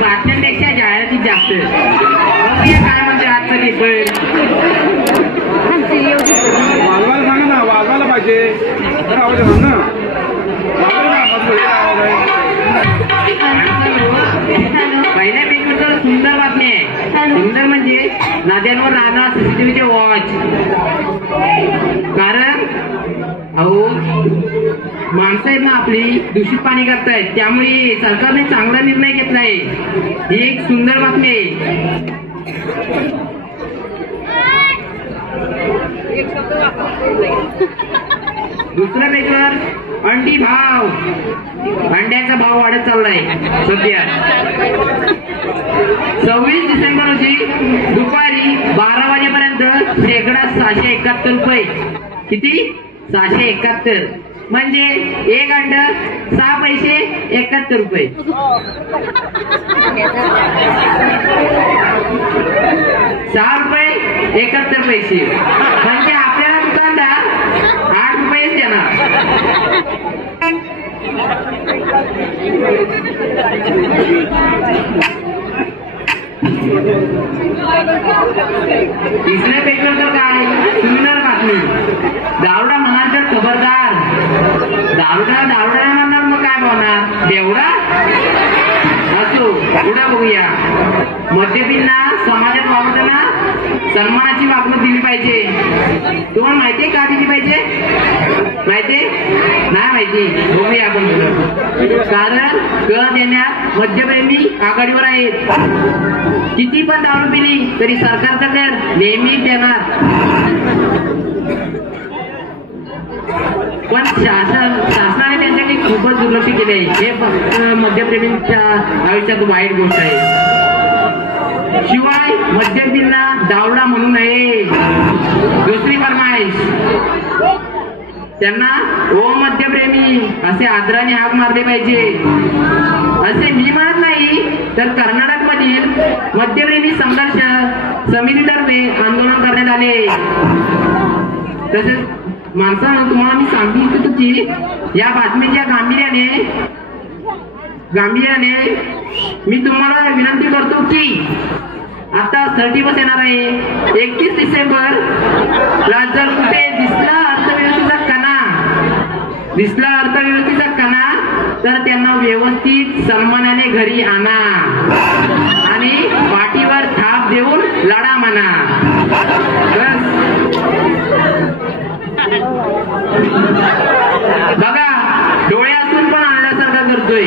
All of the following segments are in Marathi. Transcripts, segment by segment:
बातम्यांपेक्षा जाहिरातीत जास्त. काय म्हणते आजचं पेपर? वाजवायला सांगा ना, वाजवायला पाहिजे आवाज आहे ना. पहिल्या पेपरचं सुंदर बातमी आहे. सुंदर म्हणजे नद्यांवर राहणार सीसीटीव्हीचे वॉच. कारण अहो माणसं आहेत ना आपली दूषित पाणी करतायत, त्यामुळे सरकारने चांगला निर्णय घेतलाय. ही एक सुंदर बातमी आहे. दुसरा पेपर अंडी भाव. अंड्याचा भाव वाढत चाललाय सध्या. 26 डिसेंबर रोजी दुपारी 12 वाजेपर्यंत शेकडा 671 रुपये. किती? 671. म्हणजे एक अंड 6 पैसे 71 रुपये. 6 रुपये 71 पैसे. म्हणजे आपल्याला दुकानदार 8 रुपयेच देणार. तिसऱ्या पेपरचं काय? सुंदर बातमी. दारुडा म्हणाल तर खबरदार. दारुडा म्हणणार मग काय होणार? बेवडा असो. पुढे बघूया. मद्यपींना समाजात वावरताना सन्मानाची वागणूक दिली पाहिजे. तुम्हाला माहितीये का दिली पाहिजे? माहितीये? नाही माहिती. बघूया आपण. कारण कळ देण्यात मद्यप्रेमी आघाडीवर आहेत. किती पण दारू पिली तरी सरकारचा कर नेहमी देणार. पण शासनाने त्यांच्याकडे खूपच दुर्लक्ष केले. हे फक्त मद्यप्रेमींच्या आयुष्यात वाईट गोष्ट आहे. शिवाय मद्यपींना दारुडा म्हणू नये. दुसरी फरमाईश, त्यांना ओ मद्यप्रेमी असे आदराने हाक मारले पाहिजे. असे मी म्हणत नाही, तर कर्नाटक मधील मद्यप्रेमी संघर्ष समितीतर्फे आंदोलन करण्यात आले. तसेच माणसानं तुम्हाला मी सांगू इच्छितो की या बातमीच्या गांभीर्याने मी तुम्हाला विनंती करतो की आता 30 बस येणार आहे. 21 डिसेंबर ला जर कुठे दिसला अर्थव्यवस्थेचा कणा तर त्यांना व्यवस्थित सन्मानाने घरी आणा आणि पाठीवर थाप देऊन लढा म्हणा. बघा, डोळे असून पण आणल्यासारखा करतोय.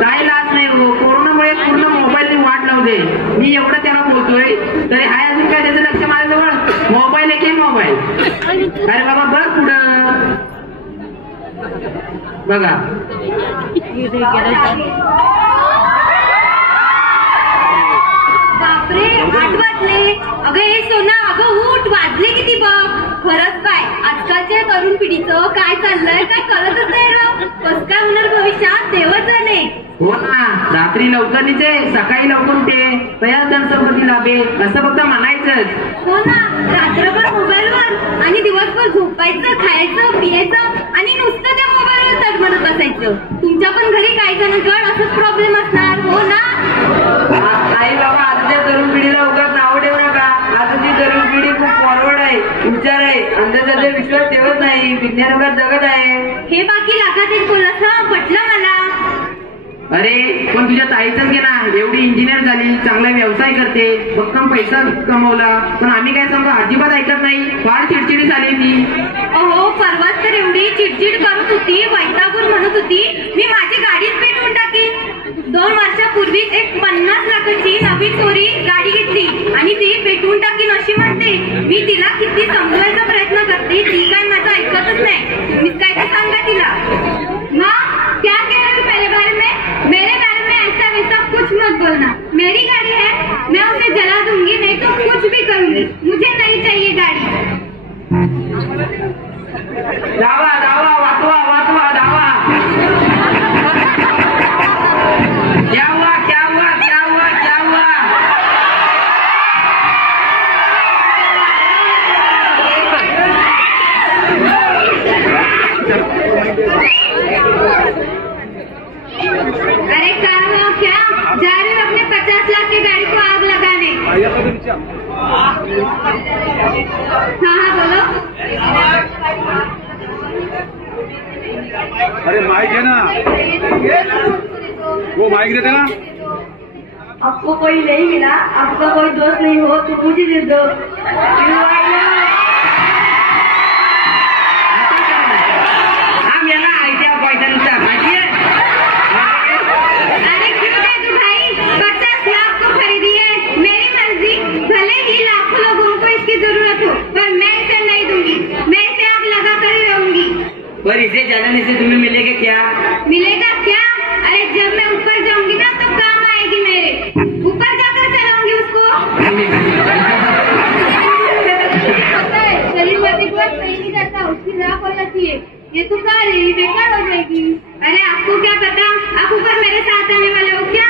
काय लाज नाही हो. कोरोनामुळे पूर्ण मोबाईलची वाट लावले. मी एवढं त्याला बोलतोय तरी हाय अजून काय त्याचं लक्ष माझ्याजवळ? मोबाईल आहे की मोबाईल? अरे बाबा बघ पुढं. बघा बापरे, 8 वाजले. अगं हे सोना, अगं उठ. वाजले किती बघ. खरंच काय आजकालच्या तरुण पिढीचं काय चाललंय काय कळतच नाही राव. कसं काय होणार भविष्यात देवच जाणे. हो ना. रात्री लवकर निघे, सकाळी लवकर उठे, तयार जनसंपत्ती लाभेल असं फक्त म्हणायचंच. हो ना. रात्रभर मोबाईलवर आणि दिवसभर झोपायचं, खायचं, पियायचं आणि नुसतं त्या मोबाईलवर तडमडत बसायचं. तुमच्या पण घरी काही जणांकडे असंच प्रॉब्लेम असणार. हो ना. आई बाबा, आजच्या तरुण पिढीला उगाच नाव ठेवू नका. आजची तरुण पिढी खूप फॉरवर्ड आहे, हुशार आहे, अंधश्रद्धेवर विश्वास ठेवत नाही, विज्ञानावर जगत आहे. हे बाकी लाखात बोलत पटलं मला. अरे पण तुझ्या ताईच घे ना. एवढी इंजिनियर झाली, चांगला व्यवसाय करते, भक्कम पैसा कमवला, पण आम्ही काय सांगू अजिबात ऐकत नाही. फार चिडचिडी झाली ती. अहो परवाच तर एवढी चिडचिड करत होती, वैतागून म्हणत होती मी माझी गाडीच पेटवून टाकीन. 2 वर्षापूर्वीच एक 50 लाखाची नवीन चोरी गाडी घेतली आणि ती पेटवून टाकीन अशी म्हणते. मी तिला किती समजवायचा प्रयत्न करते, ती काय माझं ऐकतच नाही. तुम्हीच काय ते सांगा तिला. हाँ क्या कह रहे हो मेरे बारे में? मेरे बारे में ऐसा वैसा कुछ मत बोलना. मेरी गाड़ी है, मैं उसे जला दूंगी, नहीं तो कुछ भी करूंगी. मुझे नहीं चाहिए गाड़ी. धावा धावा, वाचवा वाचवा, धावा. क्या हुआ क्या हुआ क्या हुआ क्या हुआ? अरे क्या हुआ क्या? हाँ बोलो। अरे माइक है ना, वो माइक देते ना। आपको कोई नहीं मिला, आपका कोई दोस्त नहीं हो तो मुझे दे दो। हम याला आयत्या पैशांचा माहिती है। अरे क्यों दे दूं भाई, 50 लाख को खरीदी है, मेरी मर्जी। भले ही लाखों लोगों को इसकी जरूरत हो, पर मैं इसे नहीं दूंगी। मैं इसे आग लगा कर ही रहूंगी। पर इसे जलाने से तुम्हें मिलेगा क्या? मिलेगा क्या? अरे जब मैं ऊपर जाऊंगी ना तो काम आएगी मेरे। ऊपर जाकर चलाऊंगी उसको। शरीर मरने के बाद सही नहीं करता, उसकी राख होना चाहिए। ये तो सारी बेकार हो जाएगी। अरे आपको क्या पता, आप ऊपर मेरे साथ आने वाले हो क्या?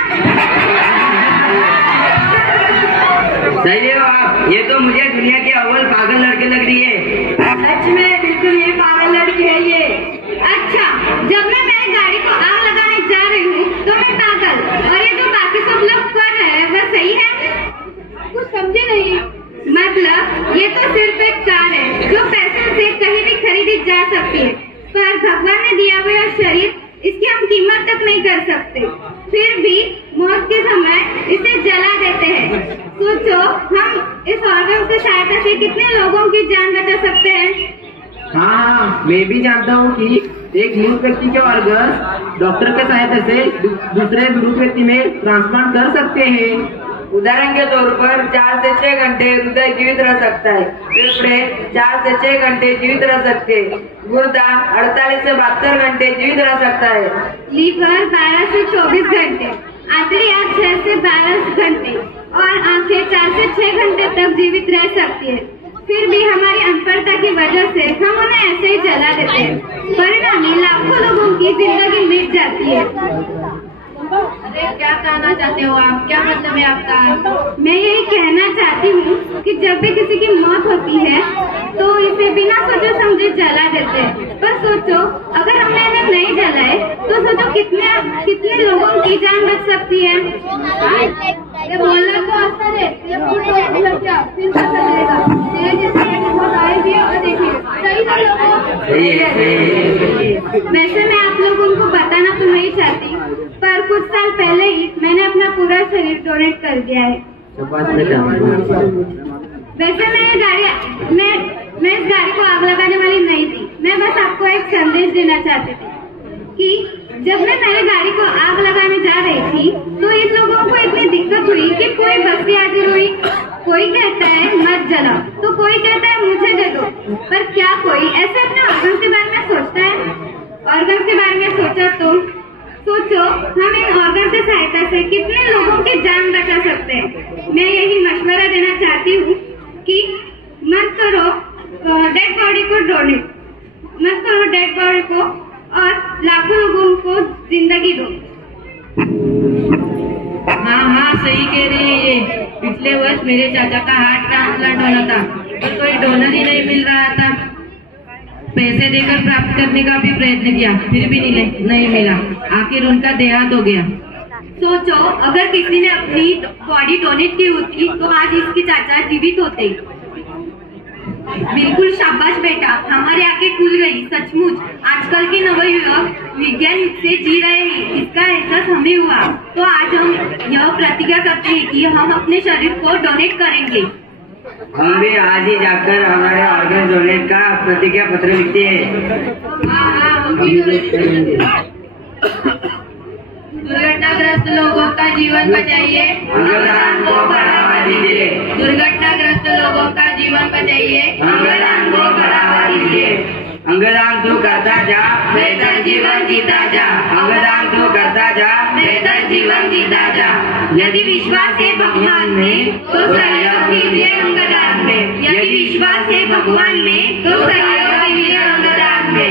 सही है आप, ये तो मुझे दुनिया की अव्वल पागल लड़के लग रही है। सच में बिल्कुल ये पागल लड़की है ये। अच्छा, जब मैं मेरी गाड़ी को आग लगाने जा रही हूँ तो मैं पागल, और ये जो बाकी सब लोग कर रहे हैं वह सही है? कुछ समझे नहीं। मतलब ये तो सिर्फ एक कार है जो पैसे से कहीं भी खरीदी जा सकती है, पर भगवान ने दिया हुआ शरीर, इसकी हम कीमत तक नहीं कर सकते। फिर भी मौत के समय इसे जला देते हैं। सोचो, हम इस ऑर्गन की सहायता से कितने लोगों की जान बचा सकते हैं। हाँ, मैं भी जानता हूँ कि एक मृत व्यक्ति के ऑर्गन डॉक्टर के सहायता से दूसरे मृत व्यक्ति में ट्रांसप्लांट कर सकते हैं। उदाहरण के तौर पर 4 से 6 घंटे हृदय जीवित रह सकता है, फेफड़े 4 से 6 घंटे जीवित रह सकते हैं, गुर्दा 48 से 72 घंटे जीवित रह सकता है, लीवर 12 से 24 घंटे, आंतरिक आंख 6 से 12 घंटे और आंखें 4 से 6 घंटे तक जीवित रह सकती है। फिर भी हमारी अनपढ़ता की वजह से हम उन्हें ऐसे ही जला देते हैं, परिणामी लाखों लोगों की जिंदगी मिट जाती है। अरे क्या कहना चाहते हो आप, क्या मतलब है आपका? मैं यही कहना चाहती हूँ कि जब भी किसी की मौत होती है तो इसे बिना सोचे समझे जला देते हैं। पर सोचो, अगर हमने इन्हें नहीं जलाए तो सोचो कितने लोगों की जान बच सकती है। ये बोलना तो आसान है, ये पूरा क्या फिर पता चलेगा। तेरे जैसे बहुत आएगी और देखिए सही ना लोगों। वैसे मैं आप लोगों को बताना तो नहीं चाहती, पर कुछ साल पहले ही मैंने अपना पूरा शरीर डोनेट कर दिया है। वैसे मैं इस गाड़ी को आग लगाने वाली नहीं थी। मैं बस आपको एक संदेश देना चाहती थी कि जब मैं मेरी गाड़ी को आग लगाने जा रही थी तो इन लोगों को इतनी दिक्कत हुई कि कोई बस्ती हाजिर हुई। कोई कहता है मत जलाओ, तो कोई कहता है मुझे दे दो। पर क्या कोई ऐसे अपने ऑर्गन के बारे में सोचता है? ऑर्गन के बारे में सोचो तो सोचो, हम इन ऑर्गन की सहायता से कितने लोगों की जान बचा सकते हैं। मैं यही मशवरा देना चाहती हूँ कि मत करो डेड बॉडी को डोनेट, मत करो डेड बॉडी को, और लाखों लोगों को जिंदगी दो। हाँ सही कह रही है ये। पिछले वर्ष मेरे चाचा का हार्ट ट्रांसप्लांट होना था, पर कोई डोनर ही नहीं मिल रहा था। पैसे देकर प्राप्त करने का भी प्रयत्न किया, फिर भी नहीं मिला। आखिर उनका देहांत हो गया। सोचो, अगर किसी ने अपनी बॉडी डोनेट की होती तो आज इसकी चाचा जीवित होते। बिल्कुल शाबाश बेटा, हमारी आंखें खुल गई। सचमुच आजकल के नवयुवक विज्ञान से जी रहे हैं, इसका एहसास हमें हुआ। तो आज हम यह प्रतिज्ञा करते हैं कि हम अपने शरीर को डोनेट करेंगे। हम भी आज ही जाकर हमारे ऑर्गन डोनेट का प्रतिज्ञा पत्र लिखते हैं। हाँ हम भी दुर्घटनाग्रस्त लोगों का जीवन बचाइए, अंगदान को बढ़ावा दीजिए। दुर्घटनाग्रस्त लोगों का जीवन बचाइए, अंगदान को बढ़ावा दीजिए। अंगदान तू करता जा, बेहतर जीवन जीता जा। अंगदान तू करता जा, बेहतर जीवन जीता जा। यदि विश्वास है भगवान में तो सहयोग कीजिए अंगदान में। यदि विश्वास है भगवान में तो सहयोग कीजिए अंगदान में।